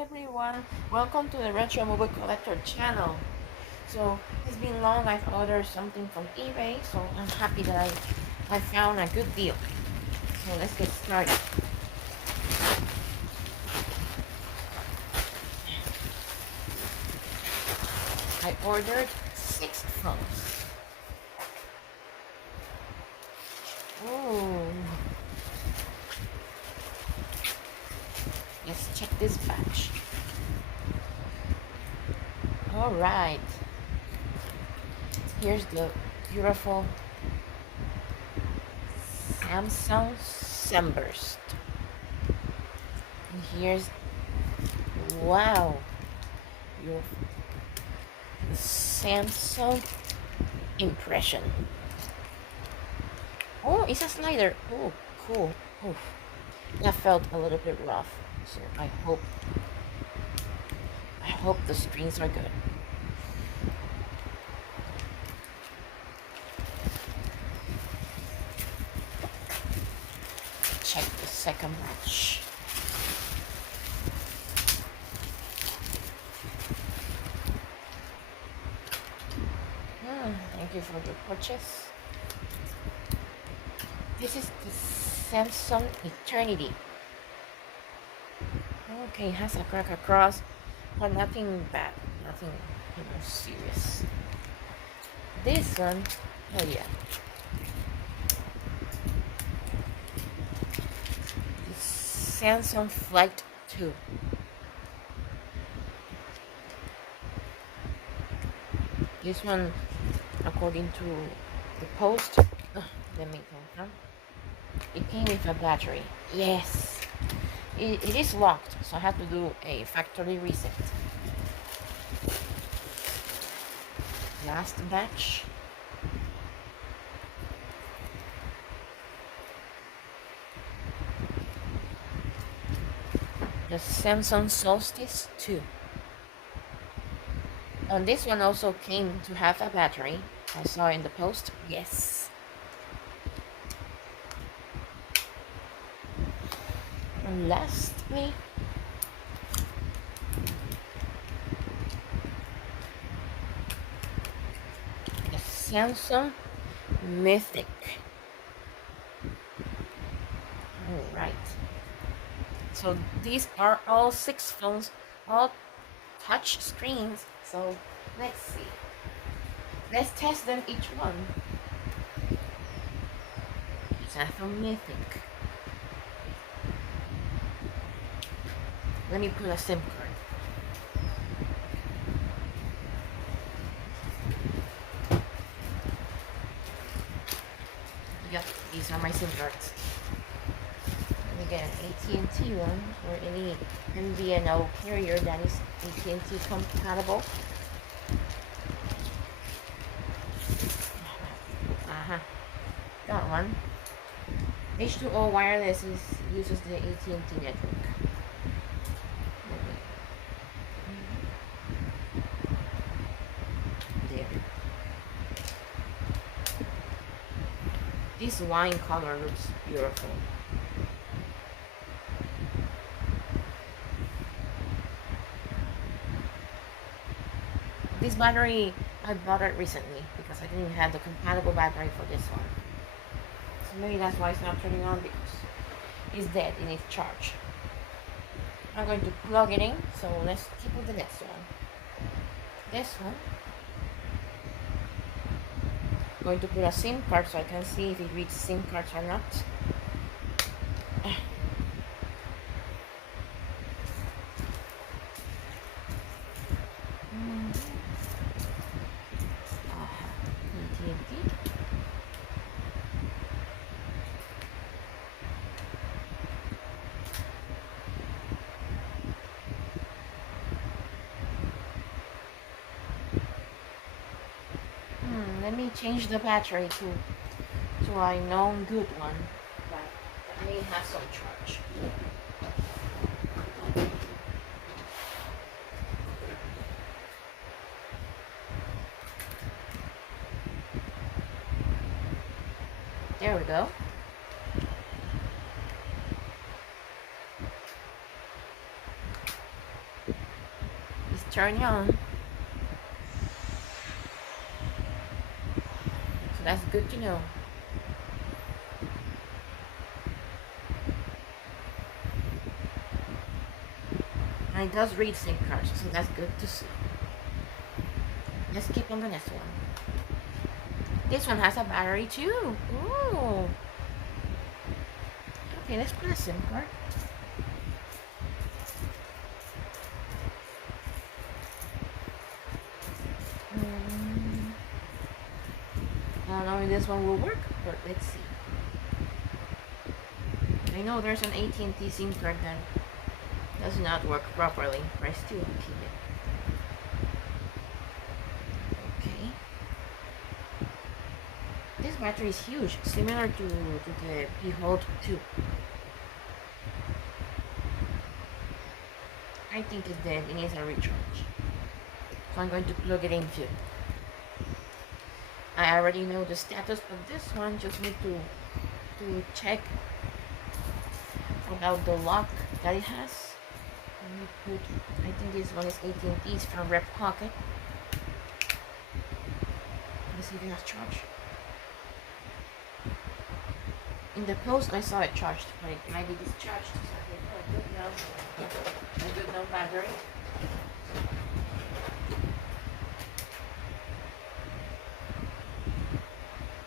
everyone, welcome to the Retro Movie Collector channel. So it's been long. I've ordered something from eBay, so I'm happy that I found a good deal. So let's get started. I ordered 6 phones. Ooh, let's check this batch. All right, here's the beautiful Samsung Sunburst. And here's, wow, your Samsung Impression. Oh, it's a slider. Oh, cool. Oh, that felt a little bit rough. So I hope the screens are good. Check the second batch. Thank you for the purchase. This is the Samsung Eternity. Okay, it has a crack across, but nothing bad, nothing serious. This one, oh yeah, the Samsung Flight 2. This one, according to the post, let me confirm. It came with a battery. Yes, it is locked, so I have to do a factory reset. Last batch. The Samsung Solstice 2. And this one also came to have a battery. I saw in the post. Yes. And lastly, the Samsung Mythic. Alright. So these are all 6 phones, all touch screens. So let's see. Let's test them each one. Samsung Mythic. Let me put a SIM card. Yep, these are my SIM cards. Let me get an AT&T one or any MVNO carrier that is AT&T compatible. Got one. H2O Wireless uses the AT&T network. There. This wine color looks beautiful. This battery, I bought it recently because I didn't have the compatible battery for this one. So maybe that's why it's not turning on, because it's dead, it needs charge. I'm going to plug it in, so let's keep with the next one. This one. I'm going to put a SIM card so I can see if it reads SIM cards or not. AT&T. Let me change the battery to a known good one that may have some charge. There we go. turning on. So that's good to know. And it does read SIM cards, so that's good to see. Let's keep on the next one. This one has a battery too. Ooh. Okay, let's put a SIM card. I don't know if this one will work, but let's see. I know there's an AT&T SIM card that does not work properly, but I still keep it. Okay. This battery is huge, similar to the Behold 2. I think it's dead, it needs a recharge. So I'm going to plug it in too. I already know the status of this one, just need to check about the lock that it has. I think this one is AT&T's from Rep Pocket. Let's see if it has charge. In the post I saw it charged, but it might be discharged. So a good no battery.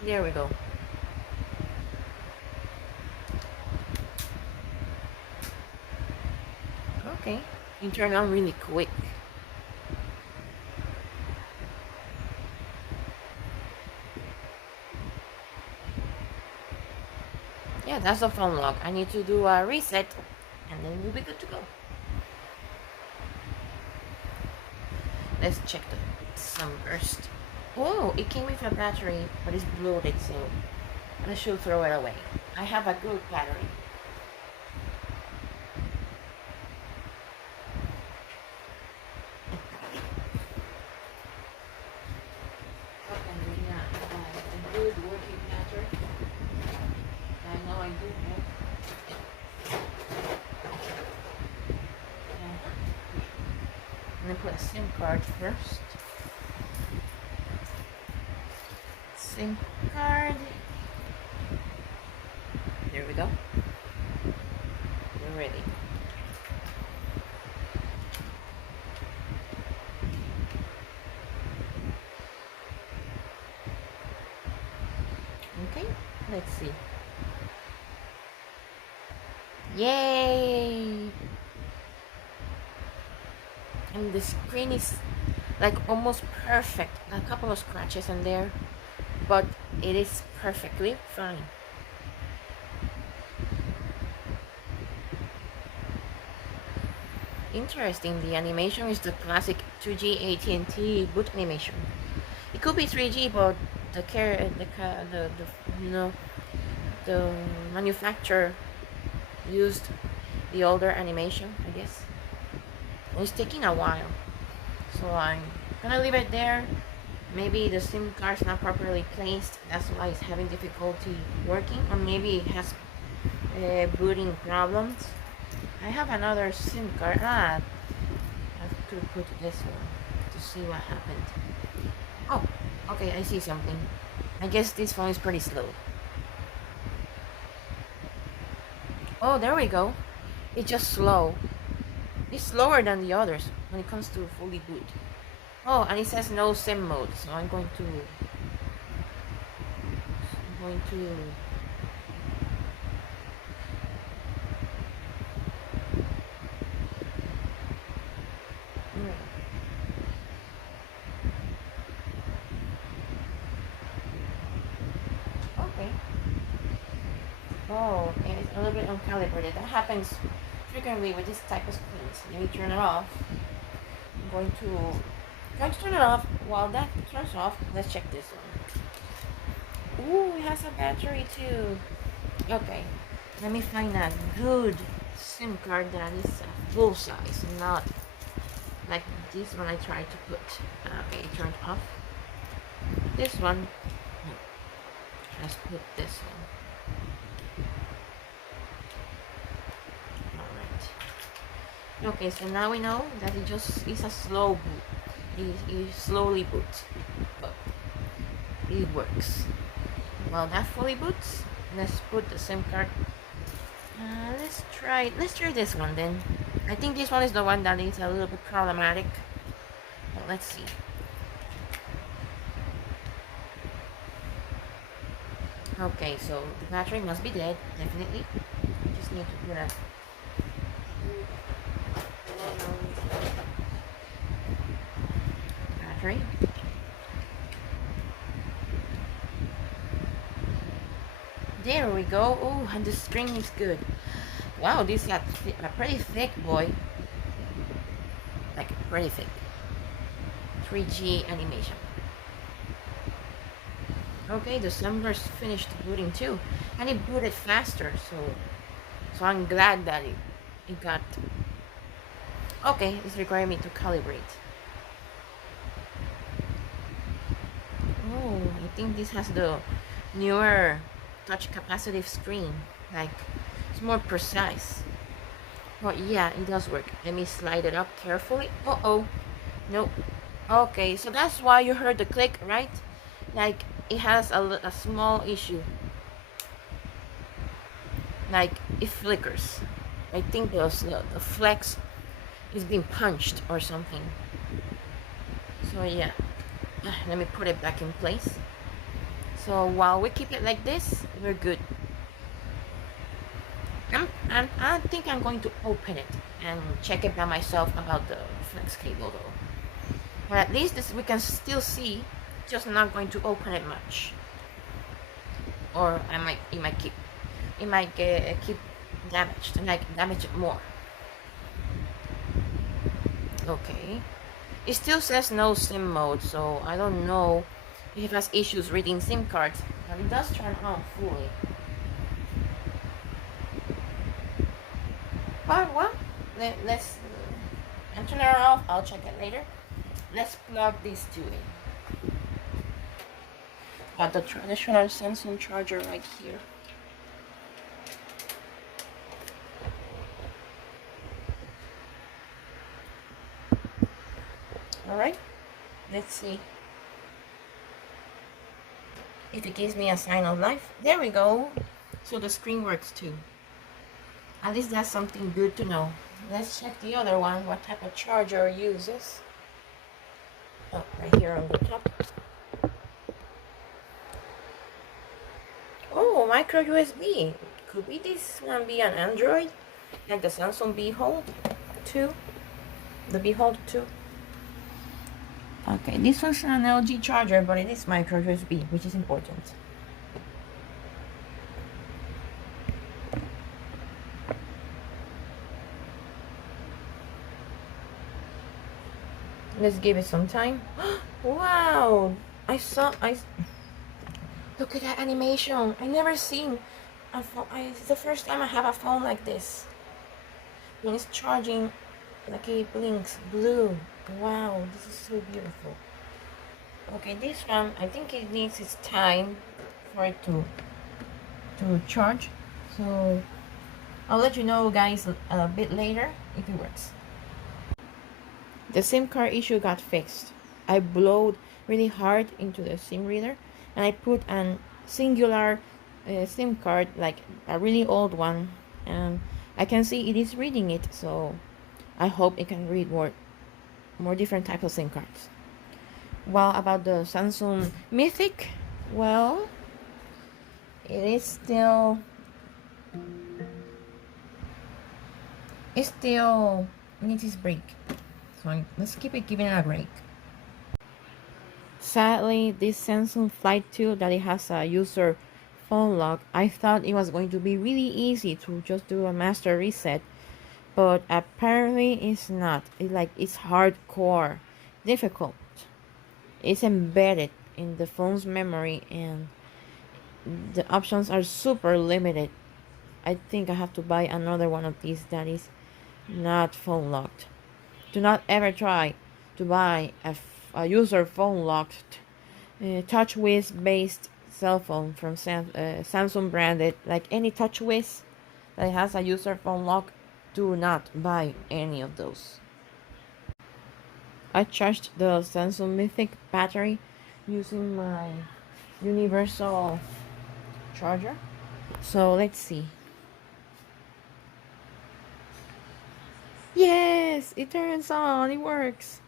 There we go. Okay, you turn on really quick. Yeah, that's the phone lock. I need to do a reset and then we'll be good to go. Let's check the sunburst. Oh, it came with a battery, but it's bloated, so I should throw it away. I have a good battery. A good working battery. I know I do have. I'm gonna put a SIM card first. SIM card. There we go. We're ready. Okay, let's see. Yay! And the screen is like almost perfect. A couple of scratches in there, but it is perfectly fine. Interesting, the animation is the classic 2G AT&T boot animation. It could be 3G, but the the manufacturer used the older animation, I guess. It's taking a while, so I'm gonna leave it there. Maybe the SIM card's not properly placed, that's why it's having difficulty working, or maybe it has booting problems. I have another SIM card. I could put this one to see what happened. Oh, okay, I see something. I guess this phone is pretty slow. Oh, there we go. It's just slow. It's slower than the others when it comes to fully boot. Oh, and it says no SIM mode, so I'm going to okay. Oh, and it's a little bit uncalibrated. That happens frequently with this type of screens. Let me turn it off. I'm going to turn it off. While that turns off, let's check this one. Ooh, it has a battery too. Okay, let me find a good SIM card that is full size, not like this one I tried to put. Okay, turned off. This one. Let's put this one. Alright. Okay, so now we know that it just is a slow boot. It slowly boots, but it works. Well, that fully boots. Let's put the SIM card. Let's try this one then. I think this one is the one that is a little bit problematic. But let's see. Okay, so the battery must be dead, definitely. Just need to put a battery. There we go. Oh, and the string is good. Wow, this got a pretty thick boy. Like pretty thick. 3G animation. Okay, the Summer's finished booting too, and it booted faster. So I'm glad that it got. Okay, it's requiring me to calibrate. Oh, I think this has the newer touch capacitive screen. Like it's more precise. But yeah, it does work. Let me slide it up carefully. Uh-oh. Nope. Okay, so that's why you heard the click, right? Like it has a small issue. Like it flickers. I think the flex is being punched or something. So yeah, let me put it back in place. So while we keep it like this, we're good. I think I'm going to open it and check it by myself about the flex cable though. But at least this we can still see, just not going to open it much. Or it might keep damaged and like damage it more. Okay. It still says no SIM mode, so I don't know if it has issues reading SIM cards, but it does turn on fully. But well, let's turn it off. I'll check it later. Let's plug these two in. Got the traditional Samsung charger right here. Alright, let's see if it gives me a sign of life. There we go. So the screen works too. At least that's something good to know. Let's check the other one, what type of charger it uses. Oh, right here on the top. Oh, micro USB. Could be this one be an Android? Like the Samsung Behold 2? The Behold 2? Okay, this one's an LG charger, but it is micro USB, which is important. Let's give it some time. Wow! Look at that animation. I never seen a phone. It's the first time I have a phone like this. When it's charging, like it blinks blue. Wow, this is so beautiful. Okay, this one, I think it needs its time for it to charge. So I'll let you know, guys, a bit later if it works. The SIM card issue got fixed. I blowed really hard into the SIM reader and I put an singular SIM card, like a really old one, and I can see it is reading it, so I hope it can read more different types of SIM cards. Well, about the Samsung Mythic, well, it's still needs its break. So let's keep it giving it a break. Sadly, this Samsung Flight 2 that it has a user phone lock, I thought it was going to be really easy to just do a master reset, but apparently it's not. It's hardcore difficult. It's embedded in the phone's memory and the options are super limited. I think I have to buy another one of these that is not phone locked. Do not ever try to buy a user phone locked TouchWiz based cell phone from Samsung branded, like any TouchWiz that has a user phone lock. do not buy any of those. I charged the Samsung Mythic battery using my universal charger. So let's see. Yes, it turns on, it works.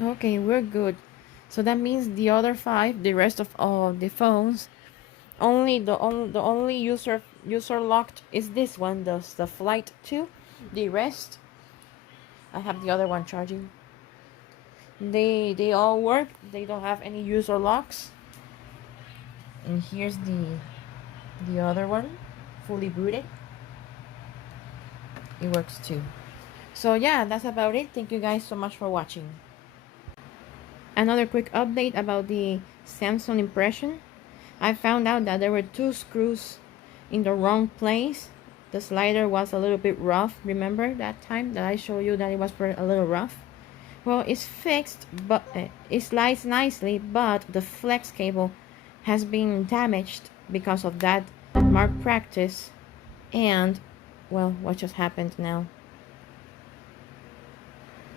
Okay, we're good. So that means the other five, the rest of all the phones, only user locked is this one, the Flight 2. The rest, I have the other one charging. They all work. They don't have any user locks. And here's the other one, fully booted. It works too. So yeah, that's about it. Thank you guys so much for watching. Another quick update about the Samsung Impression. I found out that there were two screws in the wrong place. The slider was a little bit rough. Remember that time that I showed you that it was a little rough? Well, it's fixed, but it slides nicely, but the flex cable has been damaged because of that malpractice. And, well, what just happened now?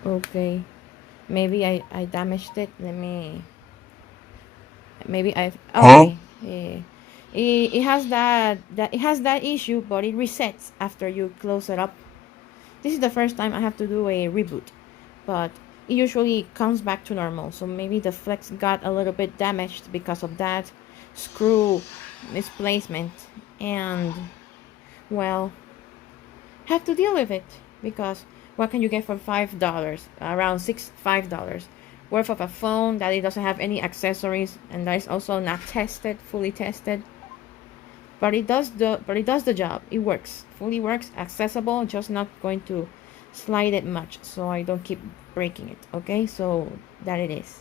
Okay, maybe I damaged it. Let me, maybe I, okay. It has that it has that issue, but it resets after you close it up. This is the first time I have to do a reboot, but it usually comes back to normal. So maybe the flex got a little bit damaged because of that screw misplacement, and, well, have to deal with it, because what can you get for $5, around $5 worth of a phone that it doesn't have any accessories, and that is also not tested, fully tested? But it does the job. It works, fully works, accessible, just not going to slide it much, so I don't keep breaking it. Okay, so that it is.